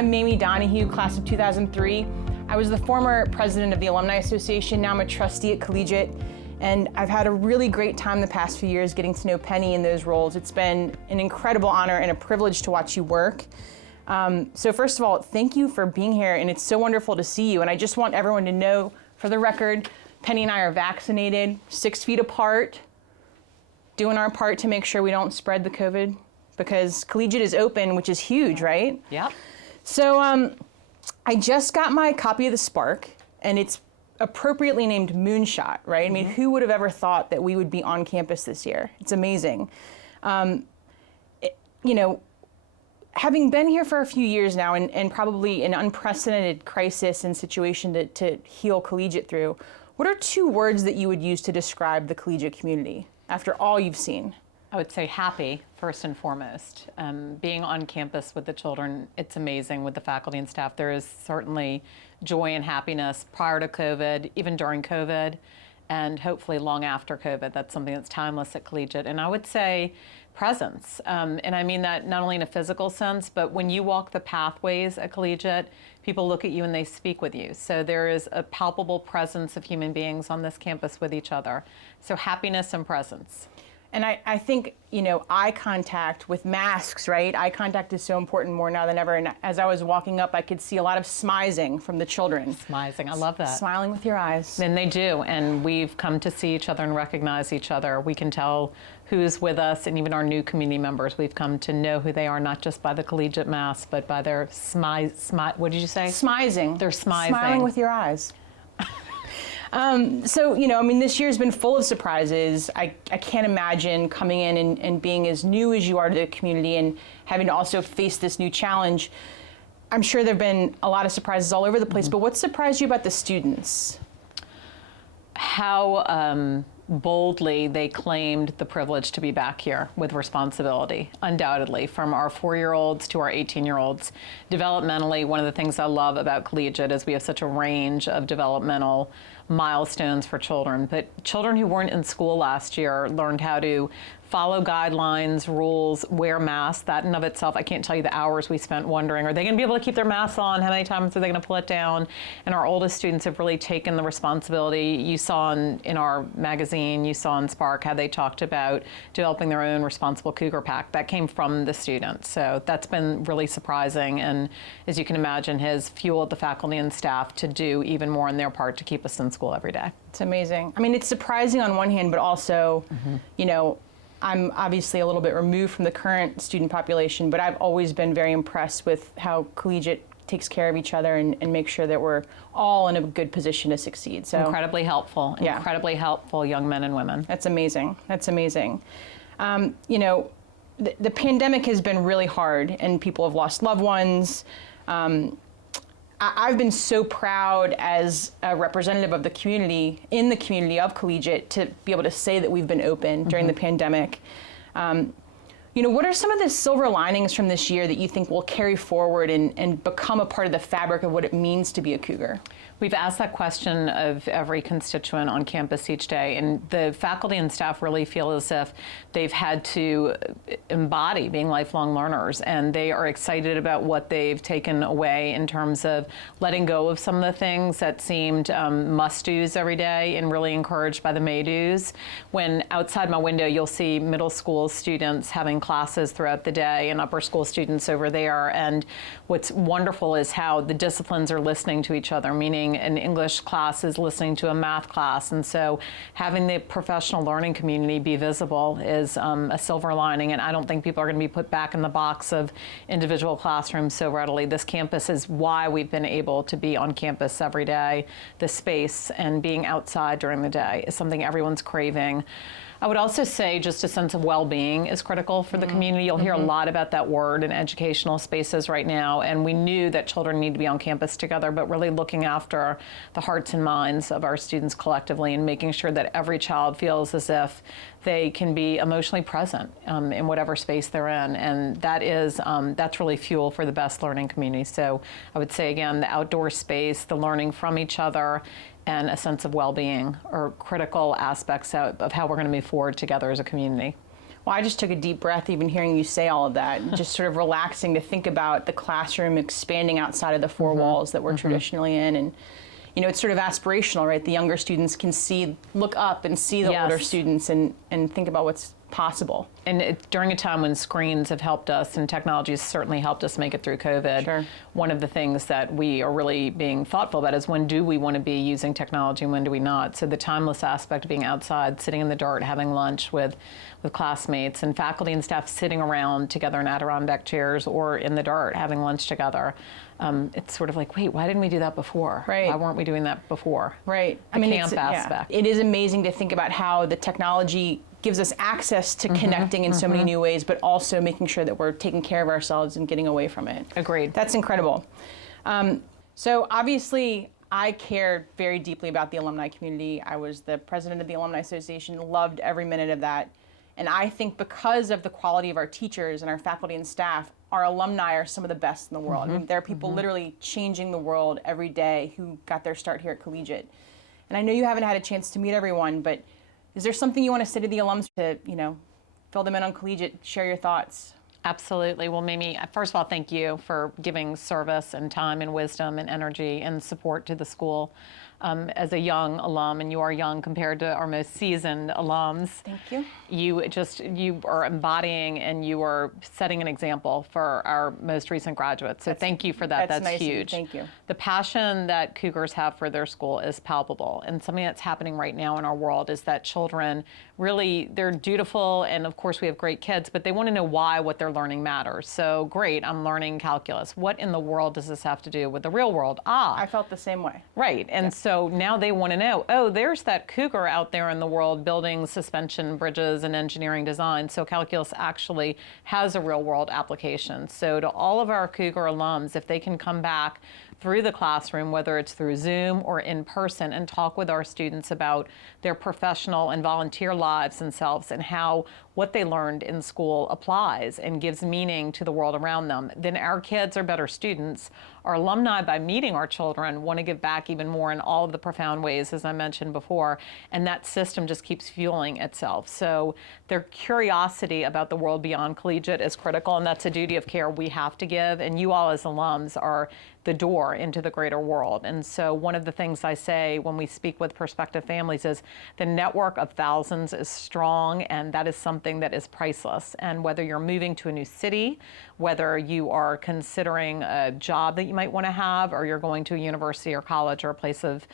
I'm Mamie Donahue, class of 2003. I was the former president of the Alumni Association. Now I'm a trustee at Collegiate. And I've had a really great time the past few years getting to know Penny in those roles. It's been an incredible honor and a privilege to watch you work. So first of all, thank you for being here, and it's so wonderful to see you. And I just want everyone to know, for the record, Penny and I are vaccinated, 6 feet apart, doing our part to make sure we don't spread the COVID, because Collegiate is open, which is huge, right? Yep. So I just got my copy of The Spark, and it's appropriately named Moonshot, right? I mean, who would have ever thought that we would be on campus this year? It's amazing. You know, having been here for a few years now, and probably an unprecedented crisis and situation to heal Collegiate through, what are 2 words that you would use to describe the Collegiate community after all you've seen? I would say happy, first and foremost. Being on campus with the children, it's amazing with the faculty and staff. There is certainly joy and happiness prior to COVID, even during COVID, and hopefully long after COVID. That's something that's timeless at Collegiate. And I would say presence. And I mean that not only in a physical sense, but when you walk the pathways at Collegiate, people look at you and they speak with you. So there is a palpable presence of human beings on this campus with each other. So happiness and presence. And I think, you know, eye contact with masks, right? Eye contact is so important more now than ever. And as I was walking up, I could see a lot of smizing from the children. Smizing, I love that. Smiling with your eyes. And they do, and we've come to see each other and recognize each other. We can tell who's with us, and even our new community members, we've come to know who they are, not just by the Collegiate mask, but by their what did you say? Smizing. They're smizing. Smiling with your eyes. So, you know, I mean, this year's been full of surprises. I can't imagine coming in and being as new as you are to the community and having to also face this new challenge. I'm sure there have been a lot of surprises all over the place, but what surprised you about the students? How boldly they claimed the privilege to be back here with responsibility, undoubtedly, from our 4-year-olds to our 18-year-olds. Developmentally, one of the things I love about Collegiate is we have such a range of developmental milestones for children. But children who weren't in school last year learned how to follow guidelines, rules, wear masks. That in and of itself, I can't tell you the hours we spent wondering, are they going to be able to keep their masks on? How many times are they going to pull it down? And our oldest students have really taken the responsibility. You saw in our magazine, you saw in Spark how they talked about developing their own responsible cougar pack. That came from the students. So that's been really surprising. And as you can imagine, has fueled the faculty and staff to do even more on their part to keep us in school every day. It's amazing. I mean, it's surprising on one hand, but also, you know, I'm obviously a little bit removed from the current student population, but I've always been very impressed with how Collegiate takes care of each other and makes sure that we're all in a good position to succeed. So incredibly helpful, yeah. Incredibly helpful young men and women. That's amazing. That's amazing. You know, the pandemic has been really hard, and people have lost loved ones. I've been so proud as a representative of the community, in the community of Collegiate, to be able to say that we've been open during the pandemic. You know, what are some of the silver linings from this year that you think will carry forward and become a part of the fabric of what it means to be a Cougar? We've asked that question of every constituent on campus each day, and the faculty and staff really feel as if they've had to embody being lifelong learners, and they are excited about what they've taken away in terms of letting go of some of the things that seemed must-dos every day, and really encouraged by the may-dos. When outside my window, you'll see middle school students having classes throughout the day and upper school students over there, and what's wonderful is how the disciplines are listening to each other, meaning an English class is listening to a math class. And so having the professional learning community be visible is a silver lining. And I don't think people are going to be put back in the box of individual classrooms so readily. This campus is why we've been able to be on campus every day. The space and being outside during the day is something everyone's craving. I would also say just a sense of well-being is critical for the community. You'll hear a lot about that word in educational spaces right now, and we knew that children need to be on campus together, but really looking after the hearts and minds of our students collectively and making sure that every child feels as if they can be emotionally present in whatever space they're in, and that is that's really fuel for the best learning community. So I would say again, the outdoor space, the learning from each other, and a sense of well-being are critical aspects of how we're going to move forward together as a community. Well, I just took a deep breath even hearing you say all of that. Just sort of relaxing to think about the classroom expanding outside of the four walls that we're traditionally in. And, you know, it's sort of aspirational, right? The younger students can look up and see the older students and think about what's possible. And during a time when screens have helped us and technology has certainly helped us make it through COVID, one of the things that we are really being thoughtful about is when do we want to be using technology and when do we not? So the timeless aspect of being outside, sitting in the dirt, having lunch with classmates and faculty and staff sitting around together in Adirondack chairs or in the dirt having lunch together. It's sort of like, wait, why didn't we do that before? Right. Why weren't we doing that before? Right. The camp aspect. It is amazing to think about how the technology gives us access to connecting in so many new ways, but also making sure that we're taking care of ourselves and getting away from it. Agreed. That's incredible. So obviously, I care very deeply about the alumni community. I was the president of the Alumni Association, loved every minute of that. And I think because of the quality of our teachers and our faculty and staff, our alumni are some of the best in the world. I mean, there are people literally changing the world every day who got their start here at Collegiate. And I know you haven't had a chance to meet everyone, but is there something you want to say to the alums to, you know, fill them in on Collegiate, share your thoughts? Absolutely. Well, Mimi, first of all, thank you for giving service and time and wisdom and energy and support to the school. As a young alum, and you are young compared to our most seasoned alums. Thank you. You are embodying and you are setting an example for our most recent graduates. So thank you for that. That's nice huge. Thank you. The passion that Cougars have for their school is palpable. And something that's happening right now in our world is that children really, they're dutiful, and of course we have great kids, but they want to know why what they're learning matters. So great, I'm learning calculus. What in the world does this have to do with the real world? I felt the same way. Right. And so now they want to know, oh, there's that Cougar out there in the world building suspension bridges and engineering design. So calculus actually has a real world application. So to all of our Cougar alums, if they can come back through the classroom, whether it's through Zoom or in person, and talk with our students about their professional and volunteer lives themselves and how what they learned in school applies and gives meaning to the world around them, then our kids are better students. Our alumni, by meeting our children, want to give back even more in all of the profound ways, as I mentioned before, and that system just keeps fueling itself. So their curiosity about the world beyond Collegiate is critical, and that's a duty of care we have to give, and you all as alums are the door into the greater world. And so one of the things I say when we speak with prospective families is the network of thousands is strong, and that is something that is priceless. And whether you're moving to a new city, whether you are considering a job that you might want to have, or you're going to a university or college or a place of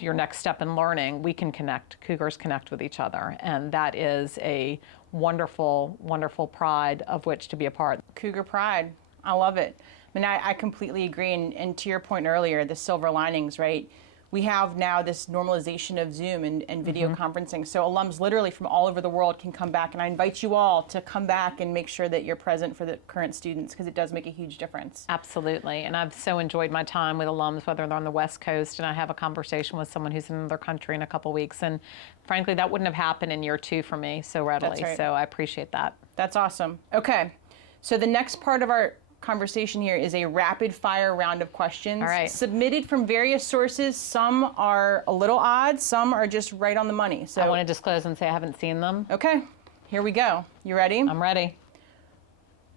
your next step in learning, we can connect. Cougars connect with each other. And that is a wonderful, wonderful pride of which to be a part. Cougar pride. I love it. I mean, I completely agree. And to your point earlier, the silver linings, right? We have now this normalization of Zoom and video conferencing. So alums literally from all over the world can come back. And I invite you all to come back and make sure that you're present for the current students, because it does make a huge difference. Absolutely. And I've so enjoyed my time with alums, whether they're on the West Coast, and I have a conversation with someone who's in another country in a couple weeks. And frankly, that wouldn't have happened in year 2 for me so readily. That's right. So I appreciate that. That's awesome. Okay. So the next part of our conversation here is a rapid fire round of questions. All right. Submitted from various sources. Some are a little odd, some are just right on the money. So I want to disclose and say I haven't seen them. Okay, here we go. You ready? I'm ready.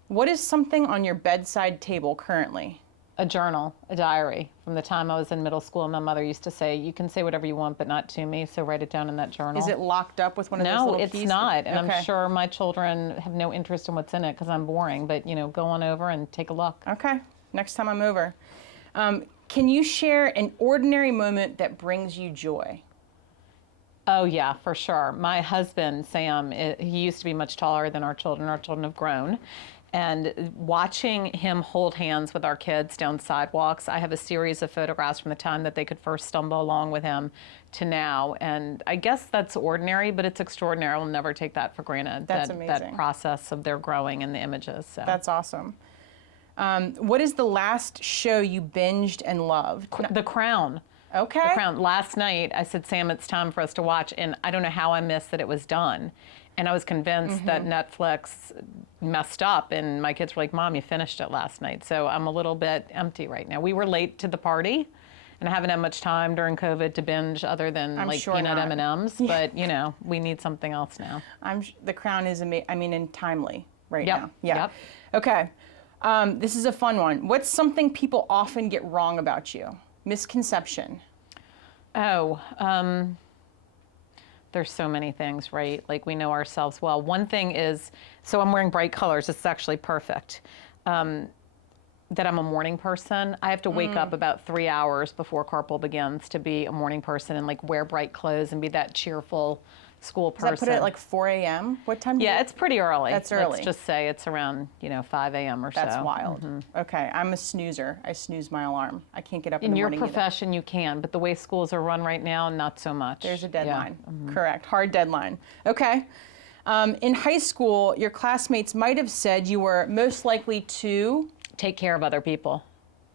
What is something on your bedside table currently? A journal, a diary. From the time I was in middle school, my mother used to say, you can say whatever you want, but not to me, so write it down in that journal. Is it locked up with one of those No, little it's keys? not. And Okay. I'm sure my children have no interest in what's in it because I'm boring. But, you know, go on over and take a look. Okay, next time I'm over. Can you share an ordinary moment that brings you joy? Oh, yeah, for sure. My husband, Sam, he used to be much taller than our children. Our children have grown. And watching him hold hands with our kids down sidewalks, I have a series of photographs from the time that they could first stumble along with him to now. And I guess that's ordinary, but it's extraordinary. I'll never take that for granted. That's amazing. amazing. That process of their growing in the images. So. That's awesome. What is the last show you binged and loved? The Crown. Okay. The Crown. Last night, I said, Sam, it's time for us to watch. And I don't know how I missed that it was done. And I was convinced that Netflix messed up. And my kids were like, Mom, you finished it last night. So I'm a little bit empty right now. We were late to the party. And I haven't had much time during COVID to binge other than I'm like sure peanut not. M&Ms, but you know, we need something else now. The Crown is and timely right Yep, now. Yeah. yep. Okay. This is a fun one. What's something people often get wrong about you? Misconception. Oh, there's so many things, right? Like we know ourselves well. One thing is, so I'm wearing bright colors. This is actually perfect. That I'm a morning person. I have to wake up about 3 hours before carpool begins to be a morning person and like wear bright clothes and be that cheerful school person. Does that put it at like 4 a.m.? What time do you? Yeah, it's pretty early. That's early. Let's just say it's around, 5 a.m. or so. That's wild. Okay, I'm a snoozer. I snooze my alarm. I can't get up in the In your morning either. profession, you can, but the way schools are run right now, not so much. There's a deadline. Yeah. Correct. Hard deadline. Okay. In high school, your classmates might have said you were most likely to. Take care of other people.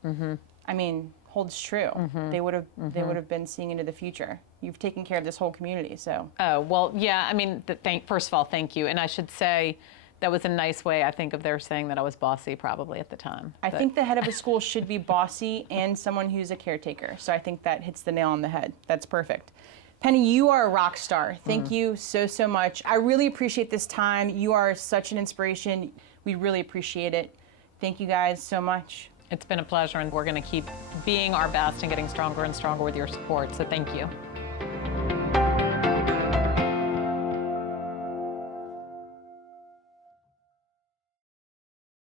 I mean, holds true. They would have been seeing into the future. You've taken care of this whole community, so. Oh, well, yeah, I mean, first of all, thank you. And I should say that was a nice way, I think, of their saying that I was bossy probably at the time. I think the head of a school should be bossy and someone who's a caretaker. So I think that hits the nail on the head. That's perfect. Penny, you are a rock star. Thank you so, so much. I really appreciate this time. You are such an inspiration. We really appreciate it. Thank you guys so much. It's been a pleasure, and we're going to keep being our best and getting stronger and stronger with your support. So thank you.